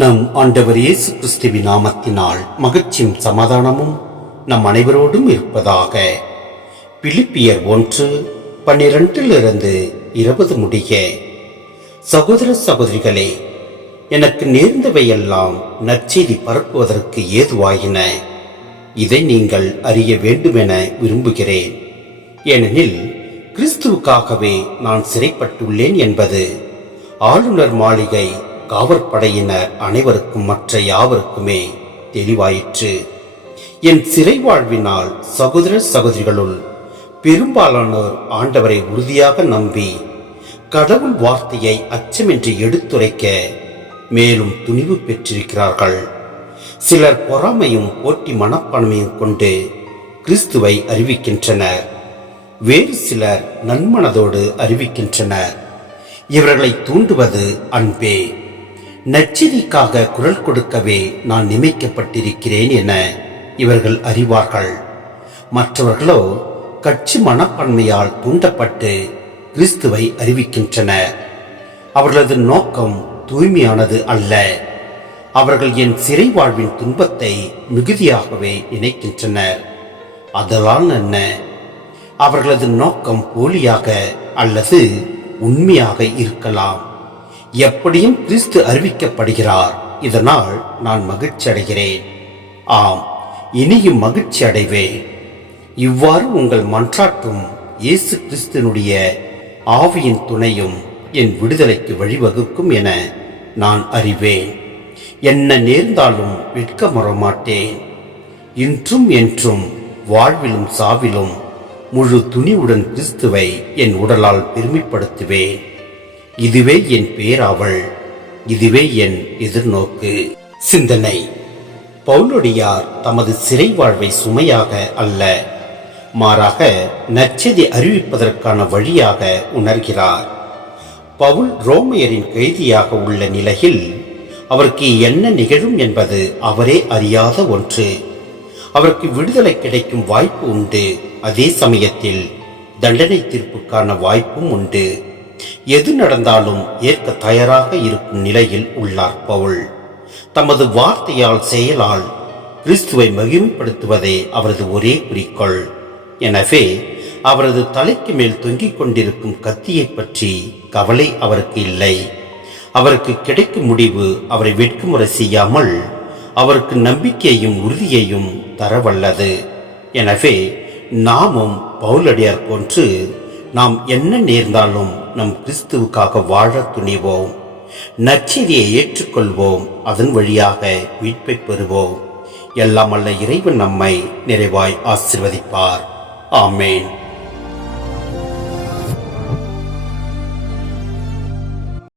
நம் ஆண்டவர் இயேசு கிறிஸ்துவின் நாமத்தினால் மகிழ்ச்சியும் சமாதானமும் நம் அனைவரோடும் இருப்பதாக. பிலிப்பியர் ஒன்று பன்னிரண்டிலிருந்து இருபது முடிய. சகோதர சகோதரிகளே எனக்கு நேர்ந்தவையெல்லாம் நற்செய்தி பரப்புவதற்கு ஏதுவாயின. இதை நீங்கள் அறிய வேண்டுமென விரும்புகிறேன். ஏனெனில் கிறிஸ்துவுக்காகவே நான் சிறைப்பட்டுள்ளேன் என்பது ஆளுநர் மாளிகை காவற்படையினர் அனைவருக்கும் மற்ற யாவருக்குமே தெளிவாயிற்று. என் சிறை வாழ்வினால் சகோதர சகோதரிகளுள் பெரும்பாலானோர் ஆண்டவரை உறுதியாக நம்பி கடவுள் வார்த்தையை அச்சமின்றி எடுத்துரைக்க மேலும் துணிவு பெற்றிருக்கிறார்கள். சிலர் பொறாமையும் போட்டி மனப்பான்மையும் கொண்டு கிறிஸ்துவை அறிவிக்கின்றனர். வேறு சிலர் நன்மனதோடு அறிவிக்கின்றனர். இவர்களை தூண்டுவது அன்பே. நச்சிதிக்காக குரல் கொடுக்கவே நான் நியமிக்கப்பட்டிருக்கிறேன் என இவர்கள் அறிவார்கள். மற்றவர்களோ கட்சி மனப்பான்மையால் தூண்டப்பட்டு கிறிஸ்துவை அறிவிக்கின்றனர். அவர்களது நோக்கம் தூய்மையானது அல்ல. அவர்கள் என் சிறை வாழ்வின் துன்பத்தை மிகுதியாகவே நினைக்கின்றனர். அதனால் என்ன? அவர்களது நோக்கம் போலியாக அல்லது உண்மையாக இருக்கலாம். எப்படியும் கிறிஸ்து அறிவிக்கப்படுகிறார். இதனால் நான் மகிழ்ச்சி அடைகிறேன் ஆம் இனியும் மகிழ்ச்சி அடைவேன். இவ்வாறு உங்கள் மன்றாட்டும் இயேசு கிறிஸ்துனுடைய ஆவியின் துணையும் என் விடுதலைக்கு வழிவகுக்கும் என நான் அறிவேன். என்ன நேர்ந்தாலும் வெட்கமற மாட்டேன் இன்றும் என்றும் வாழ்விலும் சாவிலும் முழு துணிவுடன் கிறிஸ்துவை என் உடலால் பெருமைப்படுத்துவேன். இதுவே என் பேராவல் இதுவே என் எதிர்நோக்கு. சிந்தனை. பவுலொடியார் தமது சிறை வாழ்வை சுமையாக அல்ல மாறாக நச்செதி அறிவிப்பதற்கான வழியாக உணர்கிறார். பவுல் ரோமையரின் கைதியாக உள்ள நிலையில் அவருக்கு என்ன நிகழும் என்பது அவரே அறியாத ஒன்று. அவருக்கு விடுதலை கிடைக்கும் வாய்ப்பு உண்டு அதே சமயத்தில் தண்டனை தீர்ப்புக்கான வாய்ப்பும் உண்டு. எது நடந்தாலும் ஏற்க தயாராக இருக்கும் நிலையில் உள்ளார் பவுல். தமது வார்த்தையால் செயலால் கிறிஸ்துவை மகிமைப்படுத்துவதே அவரது ஒரே குறிக்கோள். எனவே அவரது தலைக்கு மேல் தொங்கிக் கொண்டிருக்கும் கத்தியை பற்றி கவலை அவருக்கு இல்லை. அவருக்கு கிடைக்கும் முடிவு அவரை வெட்குமுறை செய்யாமல் அவருக்கு நம்பிக்கையையும் உறுதியையும் தரவல்லது. எனவே நாமும் பவுலடியார் போன்று நாம் என்ன நேர்ந்தாலும் நம் கிறிஸ்துவுக்காக வாழ துணிவோம். நற்செய்தியை ஏற்றுக்கொள்வோம். அதன் வழியாக மீட்பை பெறுவோம். எல்லாம் அல்ல இறைவன் நம்மை நிறைவாய் ஆசிர்வதிப்பார். ஆமேன்.